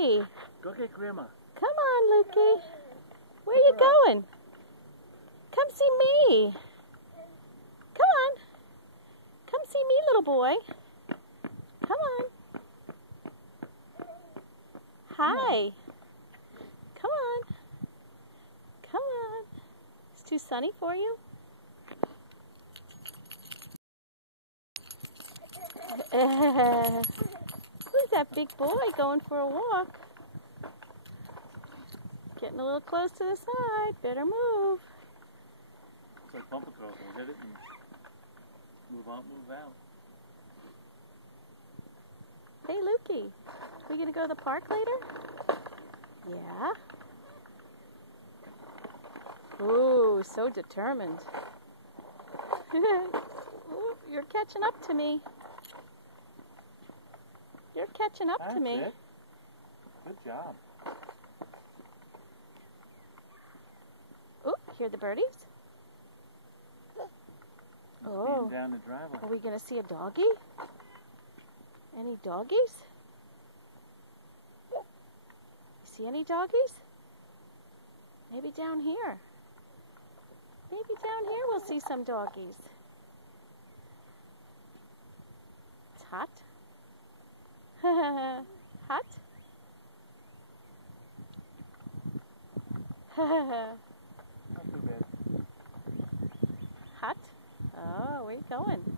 Lukey. Go get Grandma. Come on, Lukey. Where are you going? Come see me. Come on. Come see me, little boy. Come on. Hi. Come on. Come on. It's too sunny for you? Who's that big boy going for a walk? Getting a little close to the side. Better move. It's like bumper cars. We'll hit it and move out, move out. Hey, Lukey. We gonna go to the park later? Yeah. Ooh, so determined. Ooh, you're catching up to me. You're catching up to me. It. Good job. Ooh, hear the birdies? Oh. Down the driveway. Are we going to see a doggy? Any doggies? You see any doggies? Maybe down here. Maybe down here we'll see some doggies. It's hot. Hot? Not too bad. Hot? Oh, where you going?